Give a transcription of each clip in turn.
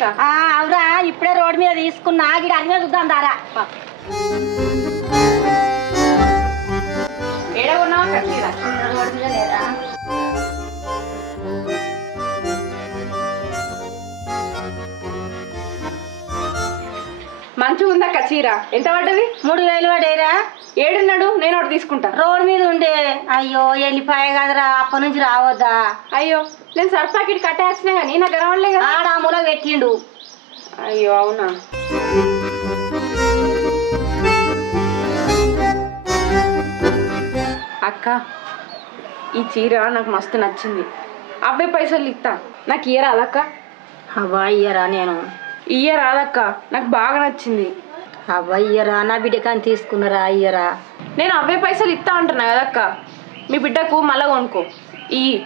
అవురా ఇప్పుడే రోడ్డు మీద తీసుకున్నా గిడ అన్ని చూద్దాం దారా రోడ్డు మీద లేదా మంచిగా ఉందక్క చీర ఎంత పడ్డది 3000 పడేరా ఏడున్నాడు నేను ఒకటి తీసుకుంటా రోడ్డు మీద ఉండే అయ్యో వెళ్ళిపోయా కదరా అప్పటి నుంచి రావద్దా అయ్యో నేను సర్ఫ్ ప్యాకెట్ కట్టేసినా కానీ నాకు కనవడలే కదా ఆడ మూల పెట్టిండు అయ్యో అవునా అక్క ఈ చీర నాకు మస్తు నచ్చింది అవే పైసలు ఇస్తా నాకు ఇయ్యరాదక్క అవ్వా ఇయ్యరా నేను ఇయ్యరాదక్క నాకు బాగా నచ్చింది అవ్వ ఇయ్యరా నా బిడ్డకాని తీసుకున్నారా అయ్యరా నేను అవే పైసలు ఇస్తా అంటున్నా కదక్క మీ బిడ్డకు మళ్ళా కొనుక్కో ఇయ్యి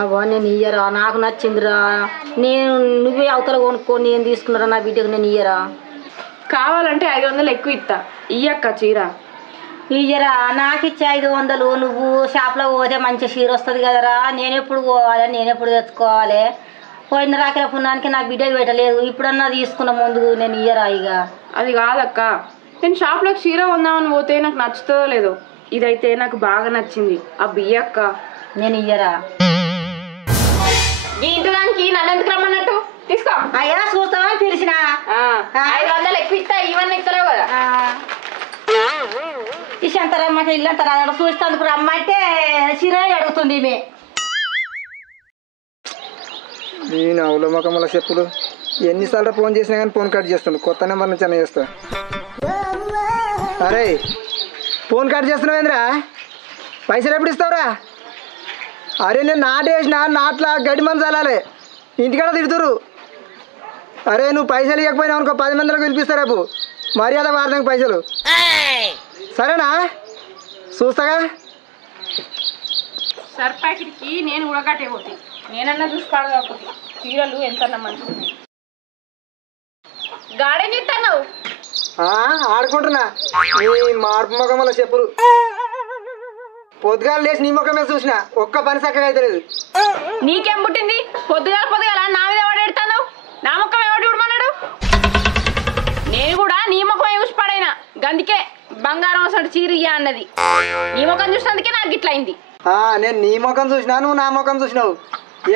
అవ్వ నేను ఇయ్యరా నాకు నచ్చిందిరా నేను నువ్వే అవతల కొనుక్కో నేను తీసుకున్నారా నా బిడ్డకు నేను ఇయ్యరా కావాలంటే 500 ఎక్కువ ఇస్తా ఇయ్యక్క చీర ఇయ్యరా నాకు ఇచ్చే 500 నువ్వు షాప్లో పోతే మంచి చీర వస్తుంది కదరా నేను ఎప్పుడు పోవాలి నేను ఎప్పుడు తెచ్చుకోవాలి పోయిన రాకిల పుణ్యానికి నా బిడ్డకి పెట్టలేదు ఇప్పుడన్నా తీసుకున్న ముందు నేను ఇయ్యరా ఇక అది కాదక్క నేను షాప్లో చీర కొందామని పోతే నాకు నచ్చుతుందో లేదో ఇదైతే నాకు బాగా నచ్చింది ఆ బియ్యక్క నేను ఇయ్యరా ఈ ఇంటిదానికి నన్ను ఎందుకు రమ్మన్నట్టు తీసుకో అయ్యా చూస్తామని తెలిసిన 500 ఎక్కువ ఇస్తా ఇవన్నీ ఇస్తలేవు కదా ఇషంత రమ్మకి ఇల్లంతా చూసేందుకు రమ్మంటే చీర అడుగుతుంది ఈమె నేను అవలమకమల చెప్పులు ఎన్నిసార్లు ఫోన్ చేసినా కానీ ఫోన్ కట్ చేస్తాను కొత్త నెంబర్ నుంచి అన్న చేస్తా అరే ఫోన్ కట్ చేస్తున్నావు ఏంద్రా పైసలు ఎప్పుడు ఇస్తావురా అరే నేను నాటేసిన నాట్లా గడ్డి మంది చల్లాలి ఇంటికాడ తిడుతురు అరే నువ్వు పైసలు ఇవ్వకపోయినావు అనుకో 10 మందిలో పిలిపిస్తా రేపు మర్యాద వాడదానికి పైసలు సరేనా చూస్తాగా సర్ఫ్ ప్యాకెట్కి నేను కూడా కట్టేపోతాయి నేనన్నా చూసుకోవాలి కాకపోతే చీరలు ఎంత మంచిగా గాడేం చెప్తాను ఆడుకుంటున్నా నీ మార్పు ముఖమల చెప్పులు పొద్దుగాలు లేచి నీ ముఖం మీద చూసిన ఒక్క పని చక్కగా అయితే లేదు నీకేం పుట్టింది పొద్దుగాల నా మీద వాడెడతాను నా ముఖం ఎవడు చూడమన్నాడు నేను కూడా నీ ముఖం చూసి పడైనా గందుకే బంగారం అసలు చీర ఇయ్య అన్నది నీ ముఖం చూసినందుకే నాకు ఇట్లా అయింది నేను నీ ముఖం చూసినా నువ్వు నా ముఖం చూసినావు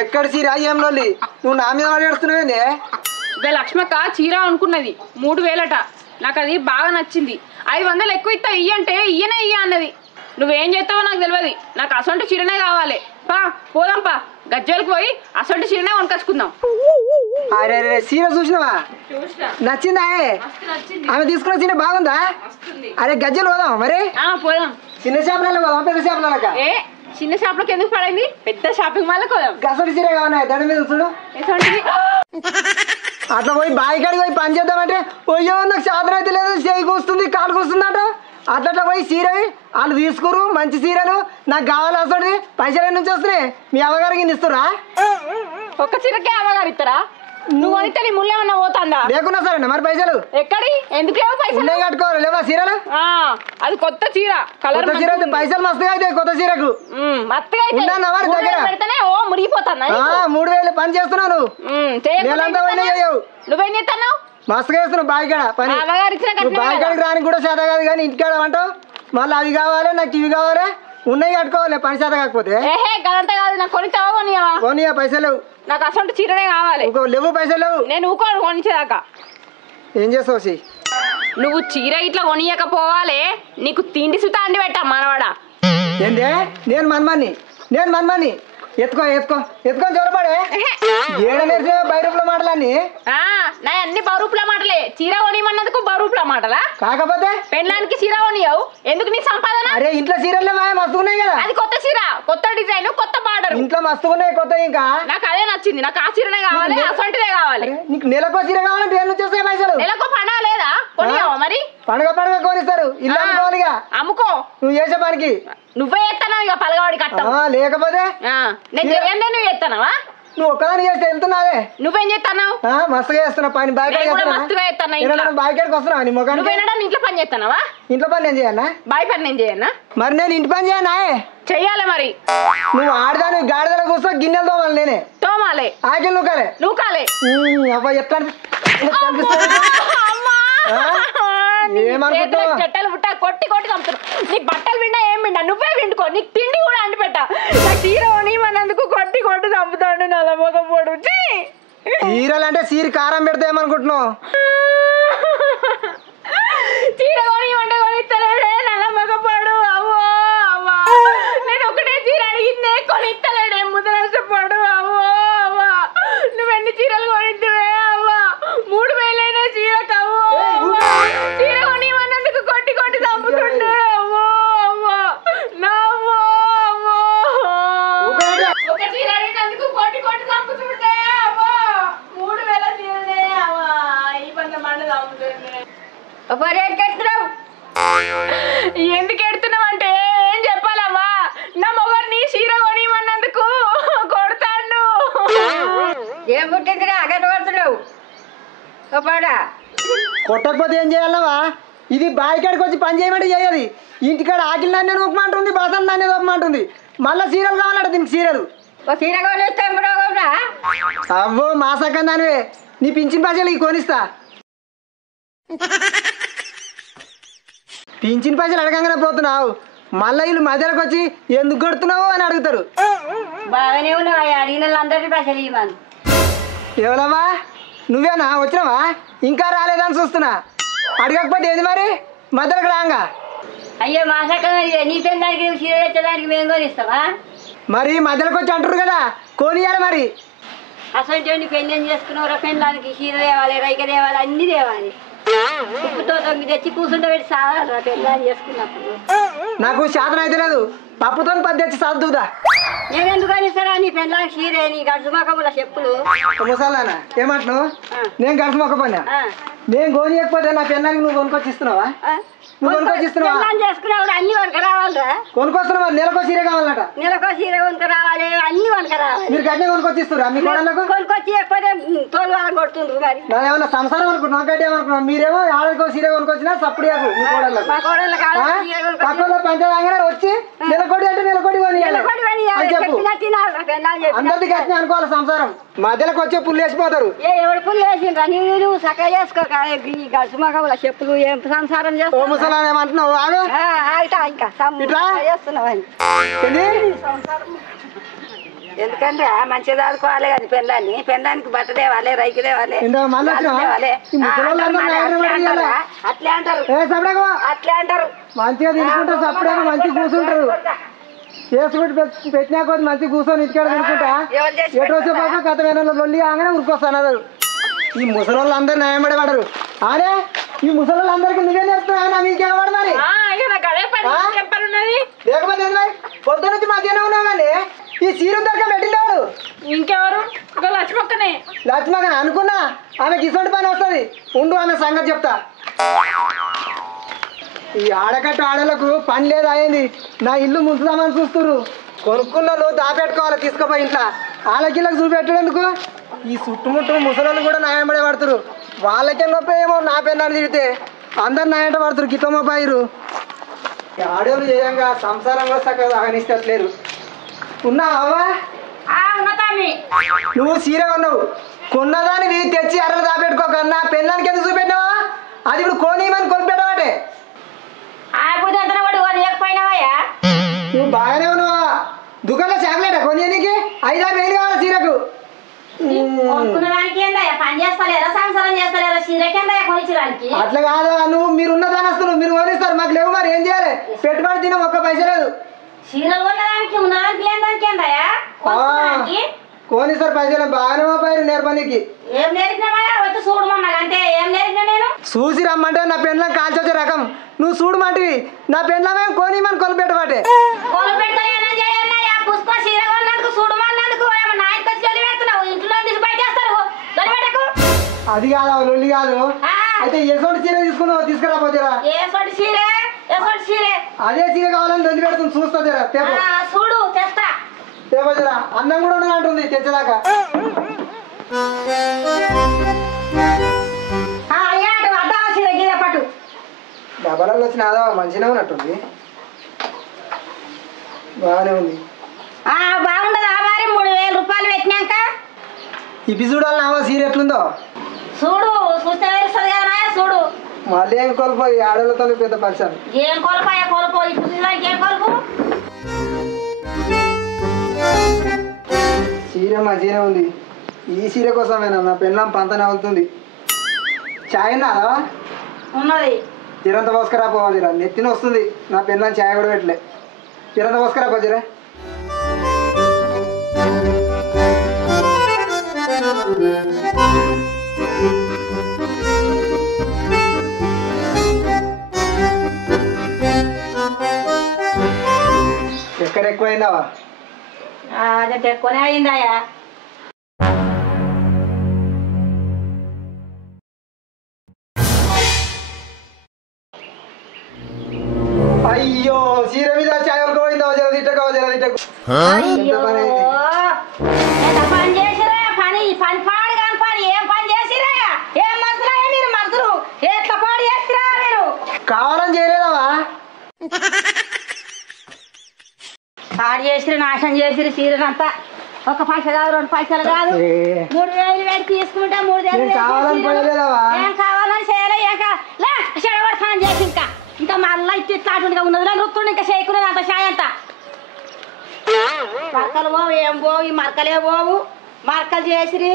ఎక్కడ చీర ఏం లోల్లి నువ్వు నా మీద వాడేడుస్తున్నావేంది ఇదే లక్ష్మక్క చీర అనుకున్నది 3000 నాకు అది బాగా నచ్చింది 500 ఎక్కువ ఇస్తా ఇయ్యంటే ఇయ్యనే ఇయ్య అన్నది నువ్వేం చేస్తావో నాకు తెలియదు నాకు అసొంటి చీరనే కావాలి పా పోదాంపా గజ్జలకు పోయి అసొంటి చీరనే కొనుకొచ్చుకుందాం అరే చీర చూసినావా నచ్చిందా ఆమె తీసుకున్న చీర బాగుందా అరే గజ్జలు పోదాం మరి పోదాం చిన్న షాపులలో పోదాం పెద్ద షాపులలో ఏ చిన్న షాప్లోకి ఎందుకు పడైంది పెద్ద షాపింగ్ మాల్కి పోదాం గసడి చీర కావాలి దాని మీద చూడు అట్లా పోయి బావి కాడికి పోయి పని చేద్దామంటే పోయో నాకు సాధన అయితే లేదు చేయి కూస్తుంది కాలు కూస్తుంది అంట అట్లా పోయి చీర వాళ్ళు తీసుకురు మంచి చీరలు నాకు కావాలి అసలు పైసలు నుంచి వస్తున్నాయి మీ అమ్మగారికి ఇస్తురా ఒక్క చీరకే అమ్మగారు ఇస్తారా నువ్వు అయితే నీ ముళ్ళు ఏమన్నా పోతాందా లేకున్నా సరే మరి పైసలు ఎక్కడి ఎందుకు లేవు పైసలు కట్టుకోవాలి లేవా చీరలు అది కొత్త చీర కలర్ చీర అయితే పైసలు మస్తుగా అయితే కొత్త చీరకు మస్తుగా అయితే ఓ మురిగిపోతాను 3000 పని చేస్తున్నావు నువ్వేం చేస్తాను మస్తుగా చేస్తున్నావు బావికాడ పని బావికాడికి రానికి కూడా చేత కాదు కానీ ఇంటికాడ అంటావు మళ్ళీ అవి కావాలి నాకు ఇవి కావాలి ఉన్నాయి కట్టుకోవాలి పని చేత కాకపోతే గదంతా కాదు నాకు కొనిస్తావా కొనియా పైసలు లేవు నాకు అసలు చీరనే కావాలి లేవు పైసలు లేవు నేను ఊకోను కొనిచ్చేదాకా ఏం చేస్తావు నువ్వు చీర ఇట్లా కొనియకపోవాలి నీకు తిండి సుతా అండి పెట్టా మనవాడా ఏందే నేను మన్మాన్ని ఎత్తుకొని చూడబడే ఏడనేసి బైరూపుల మాటలన్నీ నా అన్ని బరూపుల మాటలే చీర కొనియమన్నందుకు బరూపుల మాటలా కాకపోతే పెళ్ళానికి చీర కొనియావు ఎందుకు నీ సంపాదన అరే ఇంట్లో చీరల్లో మస్తు ఉన్నాయి కదా అది కొత్త చీర కొత్త డిజైన్ కొత్త బార్డర్ ఇంట్లో మస్తు ఉన్నాయి కొత్త ఇంకా నాకు అదే నచ్చింది నాకు ఆ చీరనే కావాలి అసంటిదే కావాలి నీకు నెలకో చీర కావాలంటే ఏం వచ్చేస్తాయి పైసలు నెలకో పండగ లేదా కొనియావా మరి పండుగ కొనిస్తారు ఇల్లు అమ్ముకోవాలిగా అమ్ముకో నువ్వు చేసే పనికి నువ్వే ఎత్తానా ఇక పలగవాడి కట్టం లేకపోతే నేను చెయ్యందే నువ్వు ఎత్తానవా నువ్వు ఒక్కదాని చేస్తే వెళ్తున్నావే నువ్వేం చేస్తావు మస్తుగా చేస్తున్నా పని మస్తుగా బాయికాడికి వస్తున్నావా నీ మొక్క ఇంట్లో పని చేస్తానవా ఇంట్లో పని నేను చేయన్నా బాయ్ పని నేను చేయన్నా మరి నేను ఇంటి పని చేయనా చెయ్యాలి మరి నువ్వు ఆడదాని గాడిదల కూర్చో గిన్నెలు తోమాలి నేనే తోమాలే ఆకిల్ నూకాలే నూకాలే అబ్బా ఎట్లా ఏమనుకుంటావు చెట్టలు పుట్టా కొట్టి కొట్టి చంపుతారు నీకు బట్టలు విండా ఏం విండా నువ్వే విండుకో నీకు తిండి కూడా అంటి పెట్ట నాకు చీర కొనిమన్నందుకు కొట్టి కొట్టి చంపుతాడు నల్లమొగపోడు చీరలంటే చీర కారం పెడితే ఏమనుకుంటున్నావు చీర కొనిమంటే కొనిస్తలేడే నల్లమొగపోడు అవ్వో అవ్వా నేను ఒకటే చీర అడిగిందే కొనిస్తలేడే ముద్రపడు అవ్వో అవ్వా నువ్వెన్ని చీరలు కొనిద్దువే అవ్వా 3000 అయినా చీరకు అవ్వో చీర కొనిమన్నందుకు కొట్టి కొట్టి చంపుతుండే అవ్వో అవ్వా నవ్వో అవ్వో ఒక చీర అడిగినందుకు కొట్టి కొట్టి చంపుతుండే అవ్వో 3000 చీరనే అవ్వా ఈ పంట మండ చంపుతుండే ఎందుకు ఎడుతున్నావు అంటే ఏం చెప్పాలమ్మా నా మొగర్ని చీర కొనిమన్నందుకు కొడతాడు ఏం పుట్టిందిరా అగట పడుతున్నావు కొట్టకపోతే ఏం చేయాలవా ఇది బాయికాడికి వచ్చి పని చేయమంటే చేయదు ఇంటికాడ ఆకిలి నాన్నే నూకమంటుంది బాసలు నాన్నే నూకమంటుంది మళ్ళీ సీరియల్ కావాలంట దీనికి సీరియల్ చీర కొనిస్తే అవ్వో మా సక్కం దానివే నీ పింఛన్ పైసలు ఈ కొనిస్తా పింఛన్ పైసలు అడగంగానే పోతున్నావు మళ్ళీ వీళ్ళు మధ్యలోకి వచ్చి ఎందుకు కొడుతున్నావు అని అడుగుతారు బాగానే ఉన్నావు అడిగిన వాళ్ళందరికీ పైసలు ఇవ్వను ఎవరమ్మా నువ్వేనా వచ్చినావా ఇంకా రాలేదని చూస్తున్నా అడగకపోతే ఏది మరి మధ్యలోకి రాంగా అయ్యో మా సక్క నీ పెళ్ళానికి చీర తెచ్చడానికి మేము కొనిస్తావా మరి మధ్యలోకి వచ్చి అంటారు కదా కొనియాలి మరి అసలు పెళ్ళి ఏం చేసుకున్నావు పెళ్ళానికి చీర తేవాలి రైక తేవాలి అన్ని తేవాలి ఉప్పుతో తొమ్మిది తెచ్చి కూర్చుంటే పెట్టి సాగాలి పెళ్ళాన్ని చేసుకున్నప్పుడు నాకు శాతం అయితే లేదు పప్పుతో పది తెచ్చి సర్దుదా నేను ఎందుకు అనిస్తారా నీ పెళ్ళానికి చీరే నీ గడుచుమాకముల చెప్పులు ముసలానా ఏమంటున్నావు నేను గడుసు మొక్క పన్నా నేను కొనియకపోతే నా పెళ్ళానికి నువ్వు కొనుక్కొచ్చి ఇస్తున్నావా నువ్వు కొనుక్కొచ్చి ఇస్తున్నావా చేసుకున్నావు అన్ని వనక రావాలిరా కొనుక్కొస్తున్నావా నెలకో చీర కావాలట నెలకో చీర వనక రావాలి అన్ని వనక రావాలి మీరు గడ్డే కొనుక్కొచ్చి ఇస్తురా మీ కోడళ్ళకు కొనుక్కొచ్చి ఎక్కడే తోలు వాళ్ళని కొడుతుండ్రు మరి నా ఏమన్నా సంసారం అనుకుంటున్నా గడ్డి ఏమనుకున్నావు మీరేమో ఆడకో చీర కొనుక్కొచ్చినా సప్పుడు మీ కోడళ్ళకు మా కోడళ్ళు పక్కలో పంచదాగానే వచ్చి నెలకొడి అంటే నెలకొడి కొనియాలి అని చెప్పు అందరికి అట్నే అనుకోవాలి సంసారం మధ్యలోకి వచ్చే పుల్లు వేసిపోతారు ఎవడు పుల్లు వేసిండ్రా నువ్వు చక్కగా చేసుకో గడుచుమాకముల చెప్పులు ఏం సంసారం చేస్తావు ముసలాన్ని ఏమంటున్నావు ఆగు ఇంకా ఇట్లా చేస్తున్నావు ఎందుకంటే మంచిగా చదువుకోవాలి కదా పెళ్ళానికి బట్ట తేవాలి రైకి తేవాలి అట్లే అంటారు అట్లే అంటారు మంచిగా తీసుకుంటారు సప్పుడేమో మంచిగా కూర్చుంటారు చేసుకుంటూ పెట్టినా కొద్ది మంచిగా కూర్చొని ఇంటికాడ తినుకుంటా ఎటు వచ్చే పాక కథ వేరే లొల్లి ఆగానే ఉరికొస్తాను ఈ ముసలి అందరు న్యాయపడే పడరు అదే ఈ ముసలి అందరికి నువ్వే నేర్పుతున్నావు మీకేం పడు మరి లేకపోతే మరి పొద్దు నుంచి మధ్యాహ్నం ఉన్నావు కానీ ఈ చీర దొరక పెట్టిందేవాడు ఇంకెవరు లక్ష్మక్కనే లక్ష్మక్క అనుకున్నా ఆమెకి ఇటువంటి పని వస్తుంది ఉండు ఆమె సంగతి చెప్తా ఈ ఆడకట్టు ఆడలకు పని లేదు అయింది నా ఇల్లు ముంచుదామని చూస్తున్నారు కొనుక్కున్న దాపెట్టుకోవాలి తీసుకుపోయి ఇంట్లో వాళ్ళకిళ్ళకి చూపెట్టేందుకు ఈ చుట్టుముట్టు ముసలు కూడా న్యాయపడే పడుతురు వాళ్ళకే నొప్పి ఏమో నా పెన్నాన్ని తిడితే అందరు న్యాయంట పడుతురు గిత్తమ్మ పాయిరు ఆడోళ్ళు చేయంగా సంసారంలో సగం అగనిస్తలేరు ఉన్నావా నువ్వు చీర కొన్నావు కొన్నదాన్ని తెచ్చి అర్రలు దాపెట్టుకోకన్నా పెళ్ళానికి ఎందుకు చూపెట్టినావా అది ఇప్పుడు కోనీయమని కొనిపెట్టవాటే నువ్వు బాగానే ఉన్నావా దుకాణంలో చాక్లెటా కొనియనికి 5,000 కావాలి చీరకు అట్లా కాదు నువ్వు మీరున్న దానస్తులు మీరు కొనిస్తారు మాకు లేవు మరి ఏం చేయాలి పెట్టుబడి తిన ఒక్క పైస లేదు కోనిస్తారు పైసలు బాగానే పోయారు నేర్పనికి చూసి రమ్మంటే నా పెండ్లం కాల్చొచ్చే రకం నువ్వు చూడమంటివి నా పెండ్లమే కోనిమని కొనిపెట్టబట్టే అది కాదు లొల్లి కాదు అయితే ఎసోటి చీర తీసుకున్నావు తీసుకురాపోతేరా అదే చీర కావాలని దొంగి పెడుతుంది చూస్తా జరా చూడు తెస్తా తేపజరా అన్నం కూడా ఉన్నది అంటుంది తెచ్చేదాకా పట్టు డబ్బలలో వచ్చిన ఆదా మంచిగా ఉన్నట్టుంది బాగానే ఉంది బాగుండదా మరి 3,000 రూపాయలు పెట్టినాక ఇవి చూడాలి నావా సీర ఎట్లుందో చూడు చూస్తే తెలుస్తుంది కదా చూడు. మళ్ళీ ఏం కోల్పోయి ఆడలతో పెద్ద పరిచయం. ఏం కోల్పోయా కోల్పో ఇప్పుడు దానికి ఏం కోల్పు. చీర మంచిగానే ఉంది. ఈ చీర కోసమేనా నా పెళ్ళం పంతనే అవుతుంది. చాయ్ నాదా ఉన్నది. చిరంత పోసుకరా పోవాలిరా నెత్తిన వస్తుంది. నా పెళ్ళం చాయ్ కూడా పెట్టలే. చిరంత పోసుకరా పోజిరా. ఎక్కడ ఎక్కువైందావా? అదే ఎక్కువనే అయిందాయా. అయ్యో చీర మీద చాయ్ పోయిందావా? జర తిట్టకు జర తిట్టకు. అయ్యో ఎంత పని చేసిరా పని పని పాడు కాని పని ఏం పని చేసిరా? ఏం మనుషులా మీరు మనుషులు ఎట్లా పాడు చేసిరా మీరు? కావాలని చేయలేదావా? పాడు చేసిరు నాశనం చేసిరు చీరనంతా. ఒక పైసలు కాదు 2 పైసలు కాదు 3000 పెట్టి తీసుకుంటా 3000 కావాలని పోయలేదావా? ఏం కావాలని చేయలేక చెడగొడతానని చేసి ఇంకా మళ్ళీ ఇట్లా అటుండగా ఉన్నది నృత్తుడు ఇంకా చేయకునేది అంత షాయ్ అంట. మరకలు పోవు ఏం పోవు ఈ మరకలే పోవు. మరకలు చేసిరి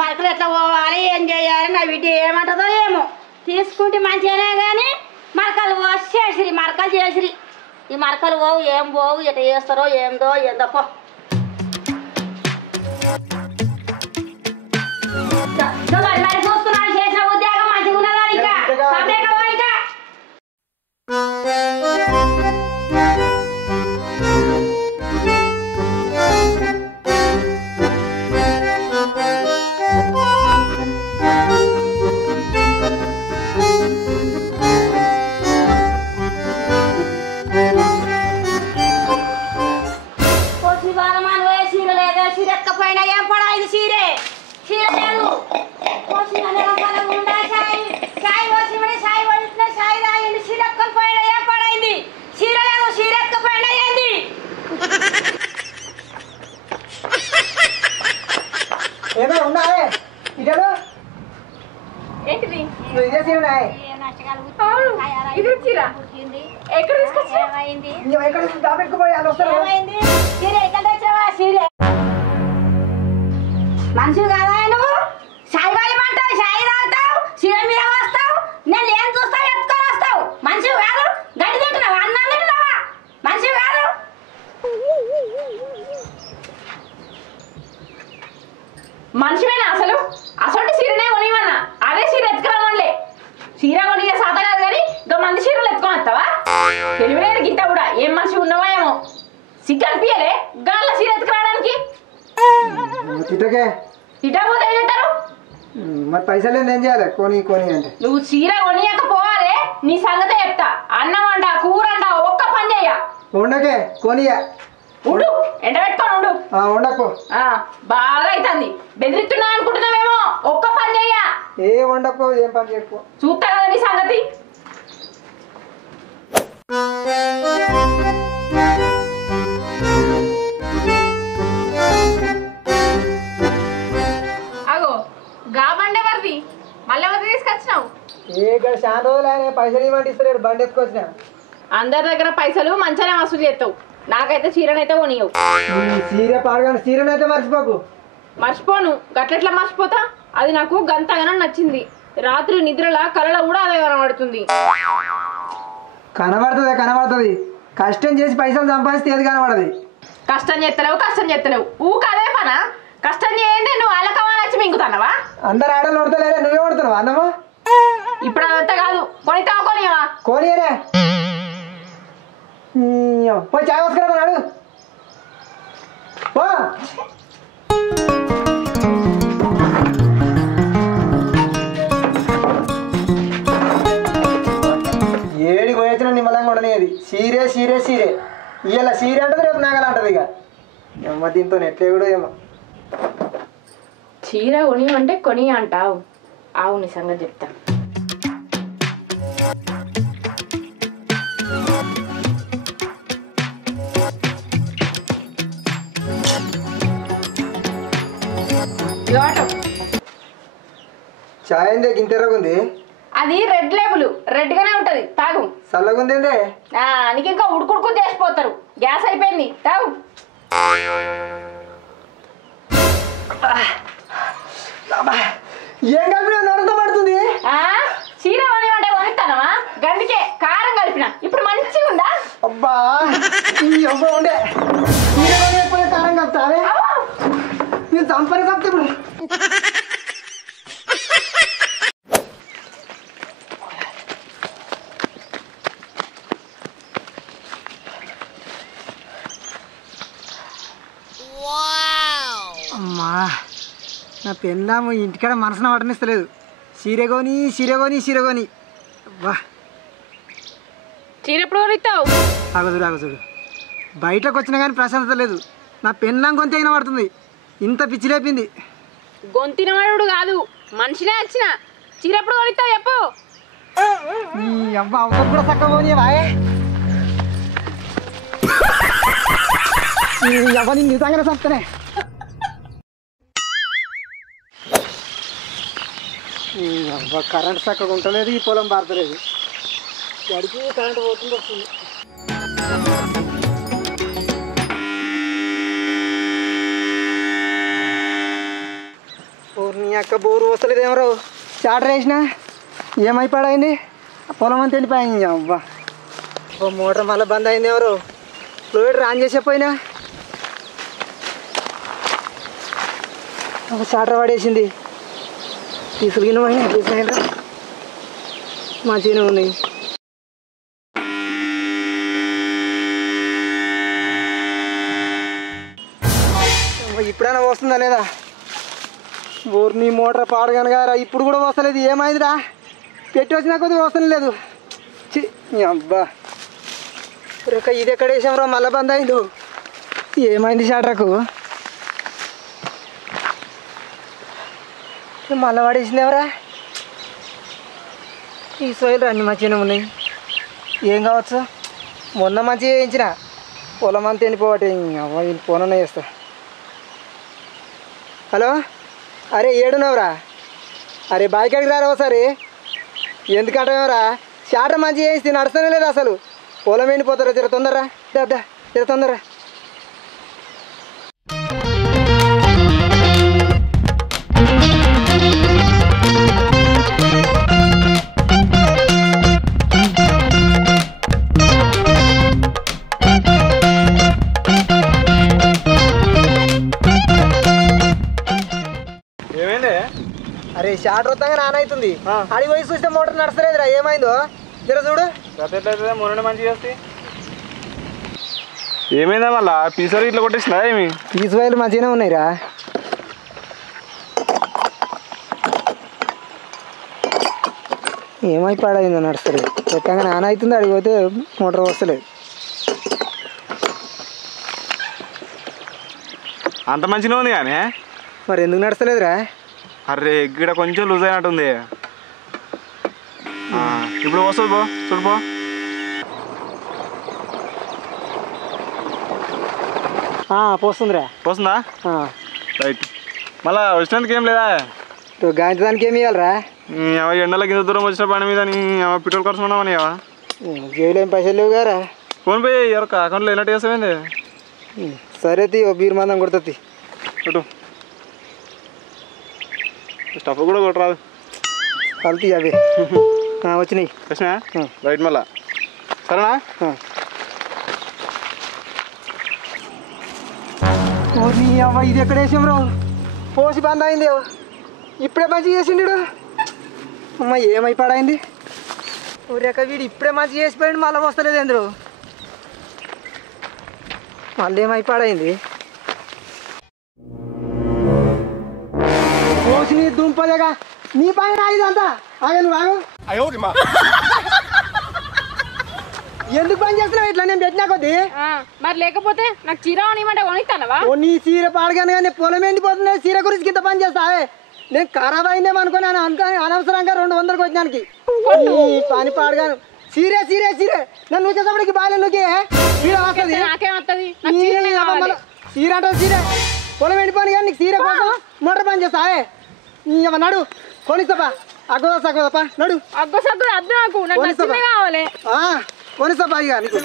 మరకలు ఎట్లా పోవాలి ఏం చేయాలి నా బిడ్డ ఏమంటుందో ఏమో. తీసుకుంటే మంచిగానే కానీ మరకలు చేసిరి మరకలు చేసిరి. ఈ మరకలు పోవు ఏం పోవు ఎట్లా చేస్తారో ఏందో ఏందో పో. మరి చూస్తున్నాను చేసిన ఉద్యోగం మంచిగా ఉన్నదా ఇంకా సపరేట్ పో ఇంకా. ఏమో ఉన్నాయే ఇటడు ఏంటిది? ఇదే చీరనే. ఇది చీర ఎక్కడ తీసుకొచ్చా? ఎక్కడ దాపెట్టుకుపోయి అది వస్తారు. మనుషులు కాదా నువ్వు? సాయి వాళ్ళమంటావు సాయి తాగుతావు చీర మీద వస్తావు. నేను ఏం చూస్తావు ఎత్తుకొని వస్తావు. మనిషి కాదు గడ్డి తింటున్నావా అన్నం తింటున్నావా? మనిషి కాదు. మనిషివేనా అసలు? అసలు చీరనే కొనివన్నా అదే చీర ఎత్తుకురామనిలే. చీర కొనిగే సాత కాదు కానీ ఇంకా మంది చీరలు ఎత్తుకొని వస్తావా? తెలివిలేదు గింత కూడా ఏం మనిషి ఉన్నావా ఏమో. సిగ్గు అనిపించలే గాళ్ళ చీర ఎత్తుకురావడానికి. తిట్టకే తిట్టకపోతే ఏం చేస్తారు? మరి పైసలు ఏం చేయాలి? కొని కొని అంటే నువ్వు చీర కొనియకపోవాలి నీ సంగతే చెప్తా. అన్నం అంట కూర అంట ఒక్క పని చెయ్య. ఉండకే కొనియా ఉండు ఎండ పెట్టుకొని ఉండు. ఉండకు బాగా అవుతుంది. బెదిరిస్తున్నా అనుకుంటున్నావేమో. ఒక్క పని చెయ్య. ఏ వండకు ఏం పని చేయకు. చూస్తా కదా నీ సంగతి. అగో గా బండి ఎవరిది? మళ్ళీ ఎవరిది తీసుకొచ్చినావు? ఏ చాలా రోజులు ఆయన పైసలు ఇవ్వండి ఇస్తారు బండి ఎత్తుకొచ్చిన. అందరి దగ్గర పైసలు మంచిగానే వసూలు చేస్తావు. నాకైతే చీరనైతే కొనియవు. చీర పాడగానే చీరనైతే మర్చిపోకు. మర్చిపోను. గట్లెట్లా మర్చిపోతా? అది నాకు గంతగానో నచ్చింది. రాత్రి నిద్రలా కళలో కూడా అదే కనబడుతుంది. కనబడుతుంది. కష్టం చేసి పైసలు సంపాదిస్తే ఏది కనబడది. కష్టం చేస్తలేవు ఊక అదే పనా? కష్టం చేయండి నువ్వు అలకమా నచ్చి మింగుతానవా? అందరు ఆడలు కొడతలేరా? నువ్వే కొడుతున్నావు అన్నమా? ఇప్పుడు అదంతా కాదు. కొనితావా కొనియవా? కోనియనే పోయి చాయ్ వస్తున్నా నాడు ఏడికి పోయొచ్చిన నిమ్మలంగా ఉండనేది. సీరే ఇవాళ సీరే అంటది రేపు నాగలు అంటది. ఇక అమ్మ దీంతో ఎట్లే కూడా ఏమో. చీర కొనియమంటే కొని అంటావు. ఆవు నీ సంగతి చెప్తా. ఇవ్వటం చాయ్ ఏందే గింతెరగుంది అది రెడ్ లేబుల్ రెడ్ గానే ఉంటది తాగు చల్లగుంది ఏందే నీకు ఇంకా ఉడుకుడుకు చేసిపోతారు గ్యాస్ అయిపోయింది తాగు ఏం కలిపిన నోరంతా పడుతుంది చీర వండి వనిస్తానవా గండికే కారం కలిపిన ఇప్పుడు మంచిగా ఉందా అబ్బా ఈ అబ్బా ఉండే ఎప్పుడే కారం కలుపుతావే నేను చంపని కలుపుతా ఇప్పుడు అమ్మా నా పెళ్ళాము ఇంటికాడ మనసున పట్టనిస్తలేదు చీరగోని చీరగోని చీరగోని వా చీర ఎప్పుడు కొనిస్తావు ఆగదుడు బయటకు వచ్చినా కానీ ప్రశాంతత లేదు నా పెళ్ళాం గొంతు అయిన పడుతుంది ఇంత పిచ్చి లేపింది గొంతినవాడు కాదు మనిషినే వచ్చిన చీర ఎప్పుడు కొనిస్తావు చెప్పు నీ అబ్బా అవ్వ కూడా చక్కగా పోనీ వాయే నీ అవ్వ నేను నిజంగానే చెప్తానే అబ్బా కరెంట్ చక్కగా ఉంటలేదు ఈ పొలం పారతలేదు గడికి కరెంట్ పోతుంది వస్తుంది నీ అక్క బోరు వస్తలేదేమో చాటర్ వేసిన ఏమైపడైంది పొలం అంతా వెళ్ళిపోయింది అబ్బా మోటార్ మళ్ళీ బంద్ అయింది ఎవరు ఫ్లూయిడ్ రాన్ చేసేపోయినా ఒక చాటర్ పడేసింది తీసుకుపోయినా మంచిగానే ఉన్నాయి ఇప్పుడైనా వస్తుందా లేదా నీ మోటార్ పాడగాను గారా ఇప్పుడు కూడా వస్తలేదు ఏమైందిరా పెట్టి వచ్చినా కొద్దిగా వస్తడం లేదు అబ్బా ఇది ఎక్కడ వేసాంరా మళ్ళీ బంద్ అయింది ఏమైంది షాటర్కు మళ్ళీ పడేసింది ఎవరా ఈ సోయిలు అన్ని మంచిగానే ఉన్నాయి ఏం కావచ్చు మొన్న మంచిగా వేయించిన పొలం అంతా వెళ్ళిపోవటే అవ్వ ఫోన్ చేస్తా హలో అరే ఏడున్నావురా అరే బైక్ అడిగి రారా ఒకసారి ఎందుకంటావేమరా షాటర్ మంచిగా వేసి నడుస్తూనే లేదు అసలు పొలం ఎండిపోతారా జర తొందరరా జర తొందరరా అరే షార్ట్ వస్తాగా నాన్న అవుతుంది అడిగి పోయి చూస్తే మోటార్ నడస్తలేదురా ఏమైందో జర చూడు మొన్న మంచిగా వస్తాయి ఏమైందా మళ్ళా పీసర్ ఇట్లా కొట్టేసినా ఏమి పీసు వైర్లు మంచిగానే ఉన్నాయిరా ఏమై పాడైందో నడుస్తలేదు కొత్తగా నాన్న అవుతుంది అడిగి పోతే మోటార్ వస్తలేదు అంత మంచిగా ఉంది కానీ మరి ఎందుకు నడుస్తలేదురా అరే గిడ కొంచెం లూజ్ అయినట్టుంది ఇప్పుడు వస్తుంది పో చూడు పోస్తుందిరా పోస్తుందా రైట్ మళ్ళా వచ్చినందుకు ఏం లేదా గాంచడానికి ఏమి ఇవ్వాలరా ఎండల కింద దూరం వచ్చిన పని మీద నీ పెట్రోల్ ఖర్చు ఉన్నామని జైలు ఏం పైసలు లేవు గారా ఫోన్ పే ఎవరికి అకౌంట్లో ఎన్నట్టు చేస్తావేంది సరే తీ ఓ బీర్ మందం కొడుతుంది కొట్టు స్టఫ్ కూడా కొట్టరాదు కల్తీ అవి వచ్చినాయి వచ్చినా రైట్ మళ్ళా సరేనా నీ అవ్వ ఇది ఎక్కడ వేసాం రావు పోసి బంద్ అయింది ఇప్పుడే మంచిగా చేసిండు అమ్మ ఏమై పడైంది ఊరేక వీడు ఇప్పుడే మంచిగా చేసిపోయింది మళ్ళీ వస్తలేదు ఎందుకు మళ్ళీ ఏమై పడైంది పోసి నీ దుంపలేగా నీ పైన ఇదంతా ఆగ నువ్వు ఆగు ఎందుకు పని చేస్తున్నావు ఇట్లా నేను పెట్టినా కొద్ది మరి లేకపోతే నాకు చీర కొనిమంటే కొనిస్తానవా నీ చీర పాడగాను కానీ పొలం ఎండిపోతుంది చీర గురించి ఇంత పని చేస్తావే నేను ఖరాబ్ అయిందేమో అనుకుని అనవసరంగా 200కి వచ్చినానికి పని పాడగాను చీరే చీరే చీరే నన్ను వచ్చేటప్పటికి బాగా నువ్వుకి నాకేమవుతుంది చీర అంటే చీరే పొలం ఎండిపోయి కానీ నీకు తీరే కోసం మోటార్ పని చేస్తావే నడు కొనిస్తాపా అగ్గోదప్పా నడు అగ్గో సగ్గు అద్దు నాకు నచ్చిందే కావాలి కొనిస్తాపా ఇక నీకు